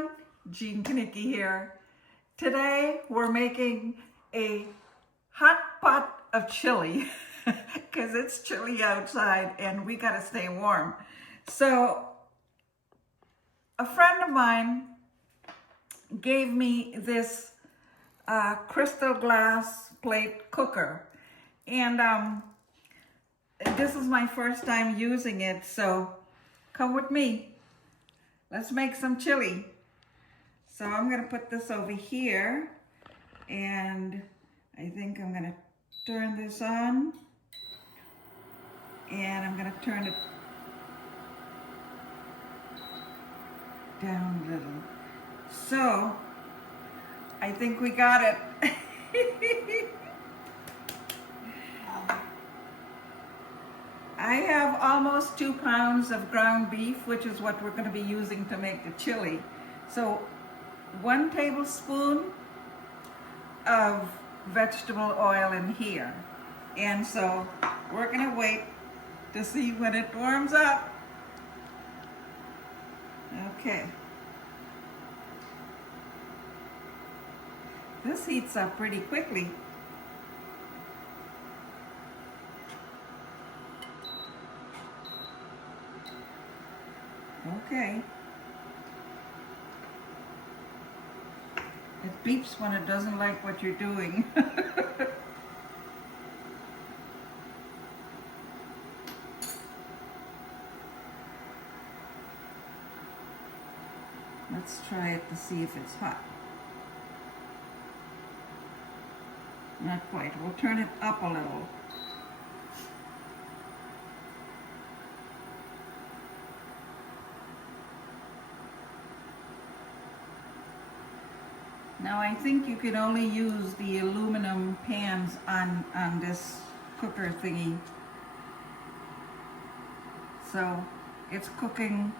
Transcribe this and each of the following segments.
everyone, Jean Kanicki here. Today we're making a hot pot of chili because it's chilly outside and we gotta stay warm. So a friend of mine gave me this crystal glass plate cooker, and this is my first time using it, so come with me. Let's make some chili. So I'm gonna put this over here, and I think I'm gonna turn this on, and I'm gonna turn it down a little. So I think we got it. I have almost 2 pounds of ground beef, which is what we're going to be using to make the chili. So 1 tablespoon of vegetable oil in here. And so we're going to wait to see when it warms up. Okay. This heats up pretty quickly. Okay. It beeps when it doesn't like what you're doing. Let's try it to see if it's hot. Not quite. We'll turn it up a little. Now I think you can only use the aluminum pans on this cooker thingy. So it's cooking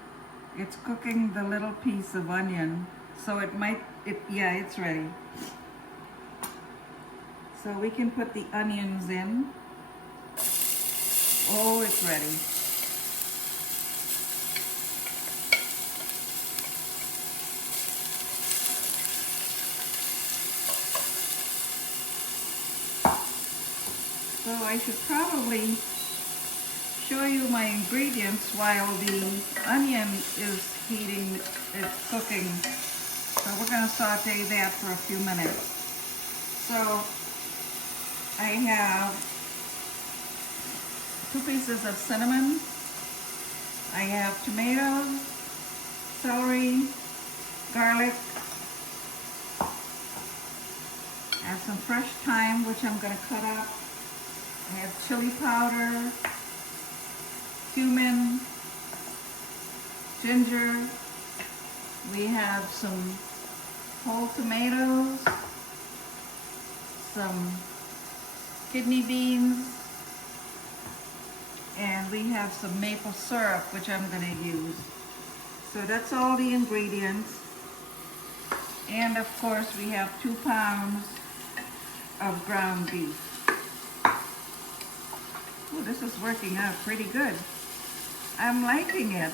the little piece of onion. So yeah, it's ready. So we can put the onions in. Oh, it's ready. So I should probably show you my ingredients while the onion is heating, it's cooking. So we're going to saute that for a few minutes. So I have 2 pieces of cinnamon. I have tomatoes, celery, garlic. I have some fresh thyme, which I'm going to cut up. I have chili powder, cumin, ginger. We have some whole tomatoes, some kidney beans, and we have some maple syrup, which I'm going to use. So that's all the ingredients. And of course we have 2 pounds of ground beef. Oh, this is working out pretty good. I'm liking it.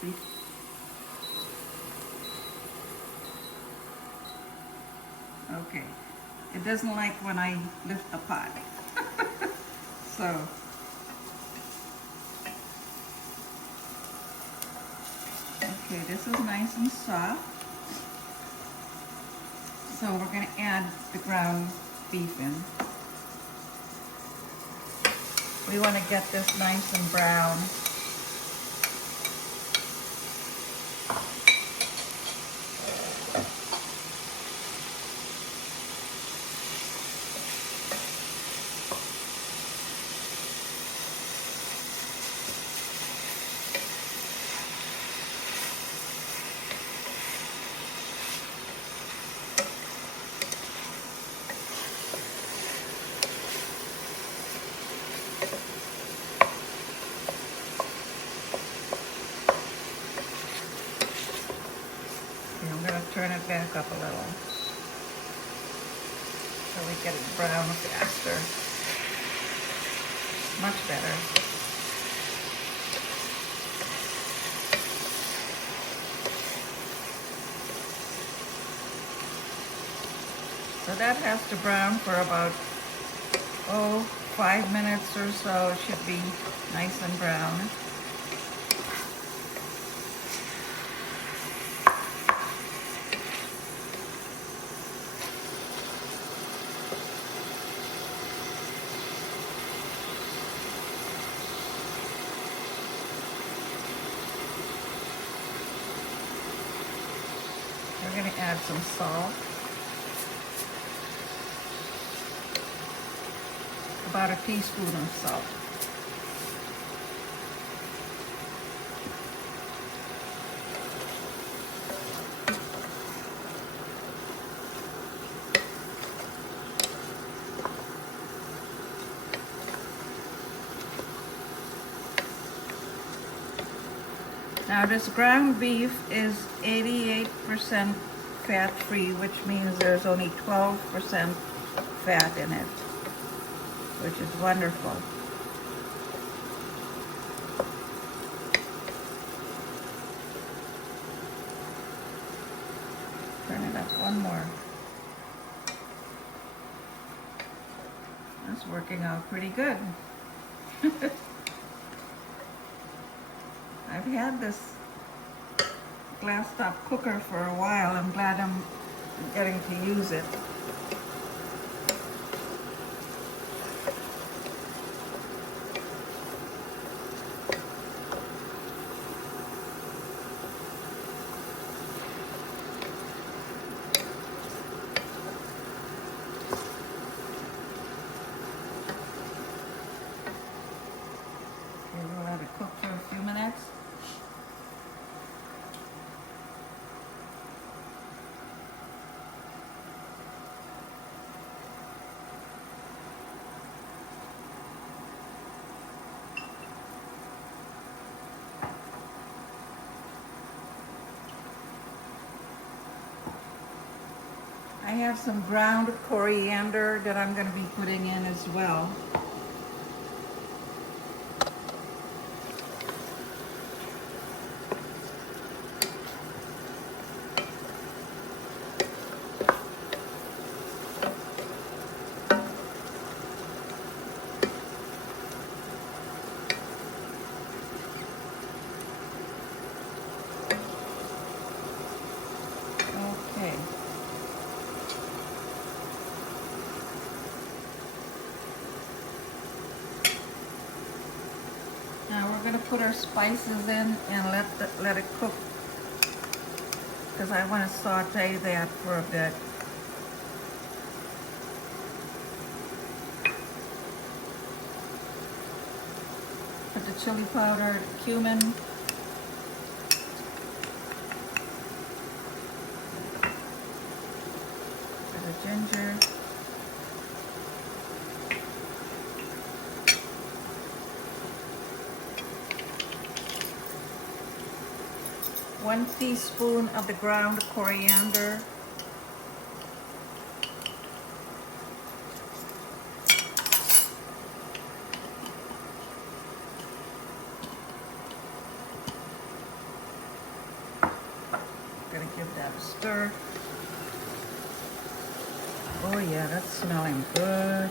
See? Okay. It doesn't like when I lift the pot. So okay, this is nice and soft. So we're going to add the ground beef in. We want to get this nice and brown. turn it back up a little. so we get it brown faster. Much better. So that has to brown for about, 5 minutes or so. It should be nice and brown. We're going to add some salt. About a teaspoon of salt. Now this ground beef is 88% fat-free, which means there's only 12% fat in it, which is wonderful. Turn it up one more. That's working out pretty good. I've had this glass top cooker for a while. I'm glad I'm getting to use it. We'll let it cook for a few minutes. I have some ground coriander that I'm going to be putting in as well. Okay. Now we're going to put our spices in and let it cook, because I want to saute that for a bit. Put the chili powder, cumin, bit of ginger. One teaspoon of the ground coriander. Gonna give that a stir. Oh yeah, that's smelling good.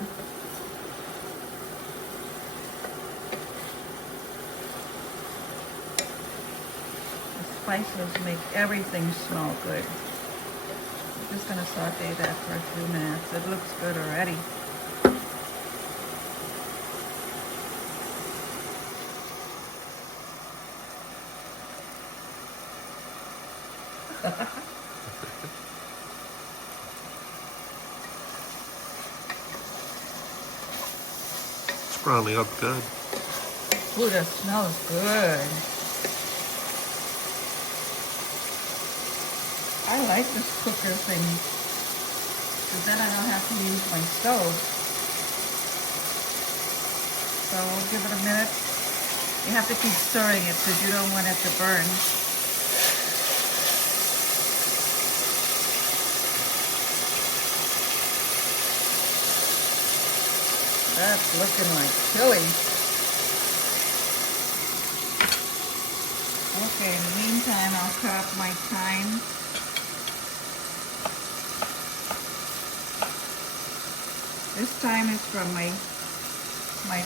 Spices make everything smell good. I'm just going to saute that for a few minutes. It looks good already. It's browning up good. Ooh, that smells good. I like this cooker thing, because then I don't have to use my stove. So we'll give it a minute. You have to keep stirring it because you don't want it to burn. That's looking like chili. Okay, in the meantime, I'll cut up my thyme. This thyme is from my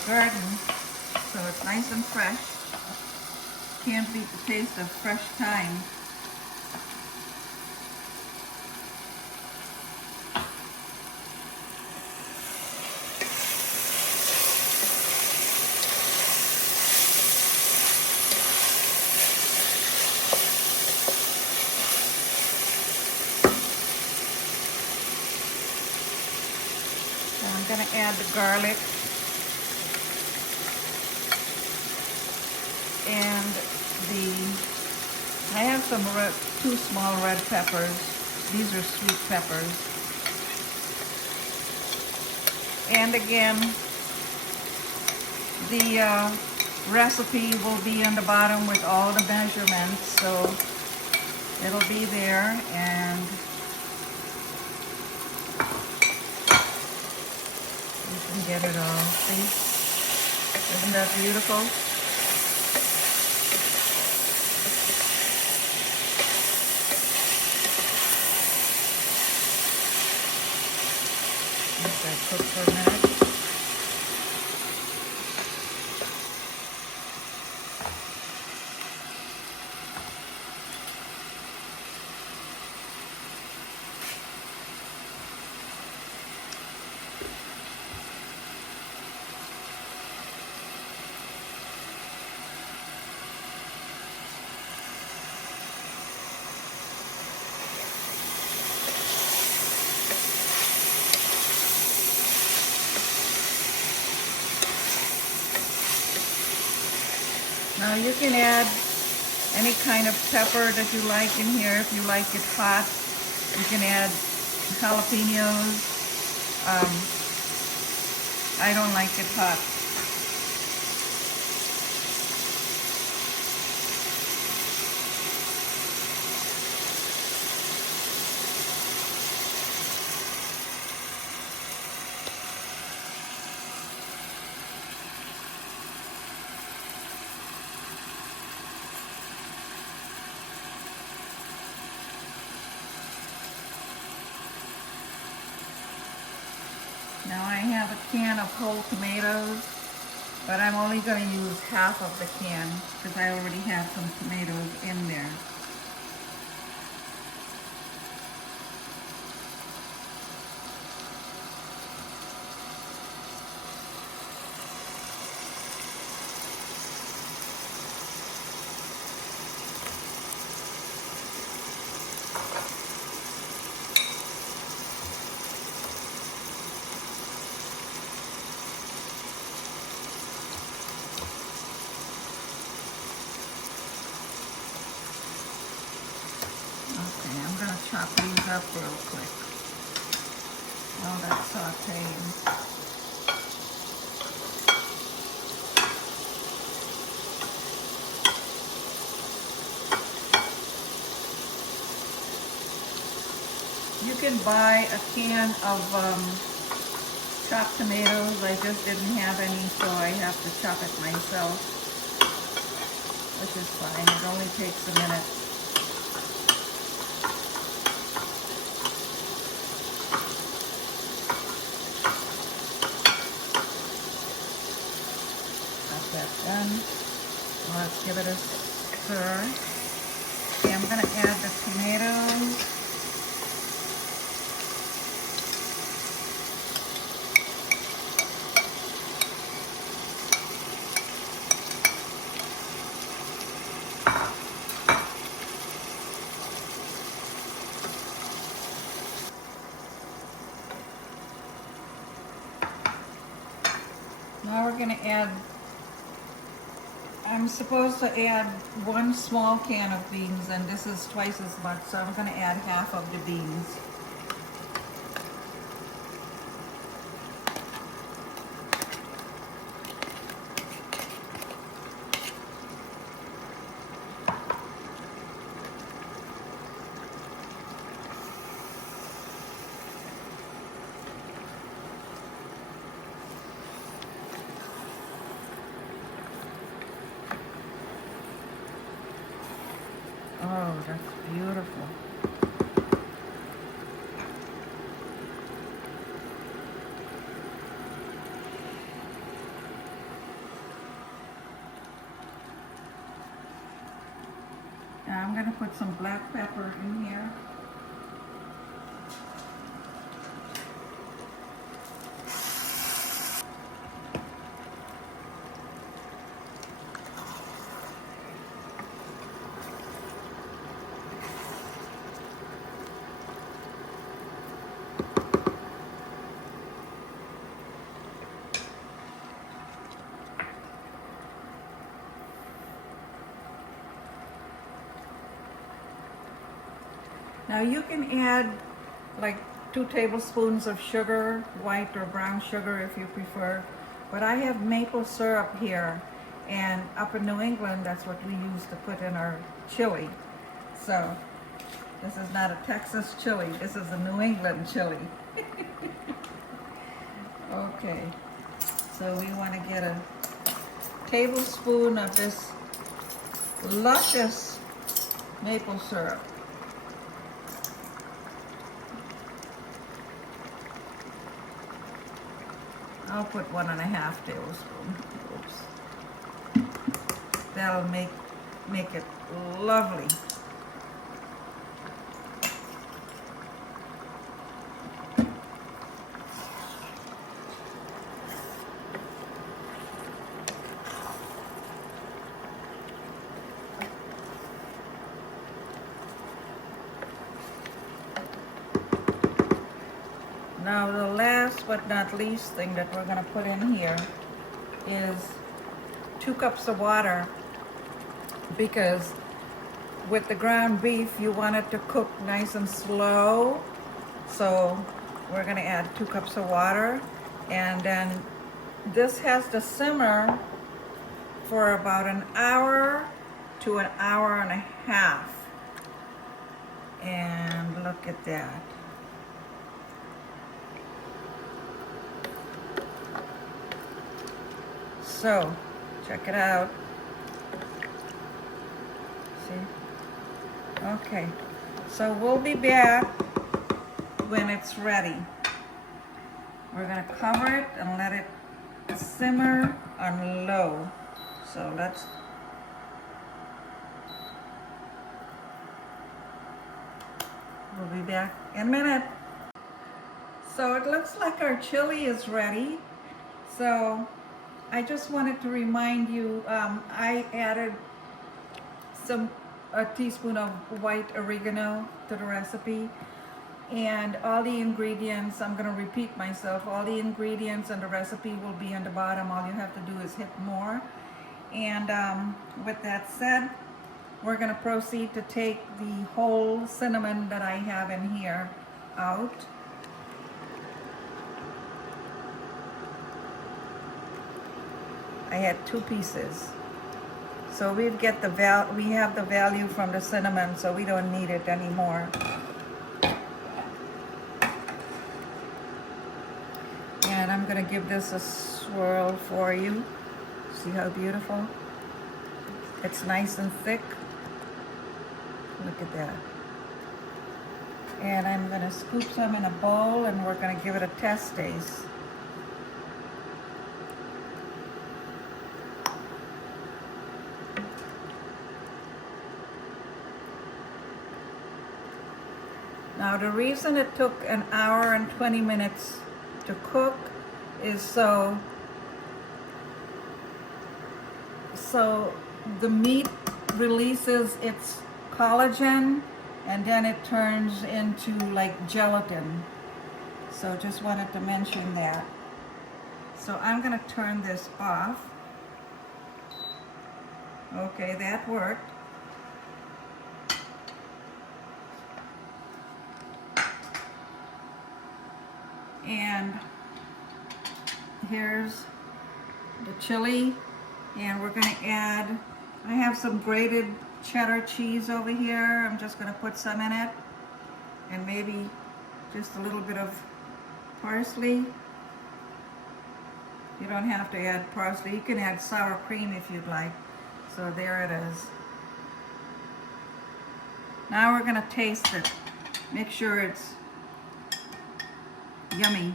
garden, so it's nice and fresh. Can't beat the taste of fresh thyme. So I'm going to add the garlic and I have some two small red peppers. These are sweet peppers. And again, the recipe will be on the bottom with all the measurements, so it'll be there. And you can get it all. See? Isn't that beautiful? Let that cook for a minute. Now you can add any kind of pepper that you like in here. If you like it hot, you can add jalapenos. I don't like it hot. Now I have a can of whole tomatoes, but I'm only going to use half of the can because I already have some tomatoes in there. Okay, I'm going to chop these up real quick while that's sauteing. You can buy a can of chopped tomatoes. I just didn't have any, so I have to chop it myself, which is fine. It only takes a minute. Done. Let's give it a stir. Okay, I'm going to add the tomatoes. Now we're going to add, I'm supposed to add 1 small can of beans, and this is twice as much, so I'm going to add half of the beans. Oh, that's beautiful. Now I'm going to put some black pepper in here. Now you can add like 2 tablespoons of sugar, white or brown sugar if you prefer. But I have maple syrup here, and up in New England that's what we use to put in our chili. So this is not a Texas chili, this is a New England chili. Okay, so we want to get a tablespoon of this luscious maple syrup. I'll put 1.5 tablespoons. Oops. That'll make it lovely. Now the last but not least thing that we're going to put in here is 2 cups of water, because with the ground beef you want it to cook nice and slow. So we're going to add 2 cups of water, and then this has to simmer for about an hour to an hour and a half. And look at that. So, check it out. See? Okay. So we'll be back when it's ready. We're going to cover it and let it simmer on low. So we'll be back in a minute. So it looks like our chili is ready. So I just wanted to remind you, I added a teaspoon of white oregano to the recipe, and all the ingredients, I'm going to repeat myself, all the ingredients and the recipe will be on the bottom. All you have to do is hit more. And with that said, we're going to proceed to take the whole cinnamon that I have in here out. I had 2 pieces. So we have the value from the cinnamon, so we don't need it anymore. And I'm going to give this a swirl for you. See how beautiful? It's nice and thick. Look at that. And I'm going to scoop some in a bowl, and we're going to give it a test taste. Now the reason it took an hour and 20 minutes to cook is so the meat releases its collagen, and then it turns into like gelatin. So just wanted to mention that. So I'm going to turn this off. Okay, that worked. And here's the chili, and we're going to add, I have some grated cheddar cheese over here. I'm just going to put some in it, and maybe just a little bit of parsley. You don't have to add parsley. You can add sour cream if you'd like. So there it is. Now we're gonna taste it. Make sure it's yummy.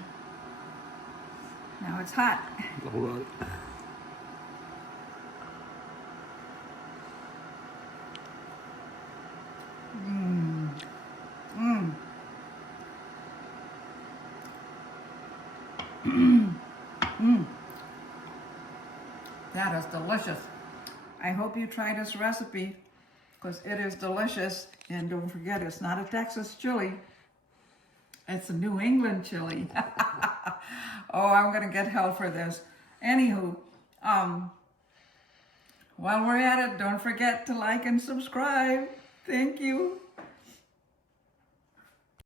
Now it's hot. All right. That is delicious. I hope you try this recipe because it is delicious. And don't forget, it's not a Texas chili. It's a New England chili. Oh, I'm gonna get hell for this. Anywho, while we're at it, don't forget to like and subscribe. Thank you.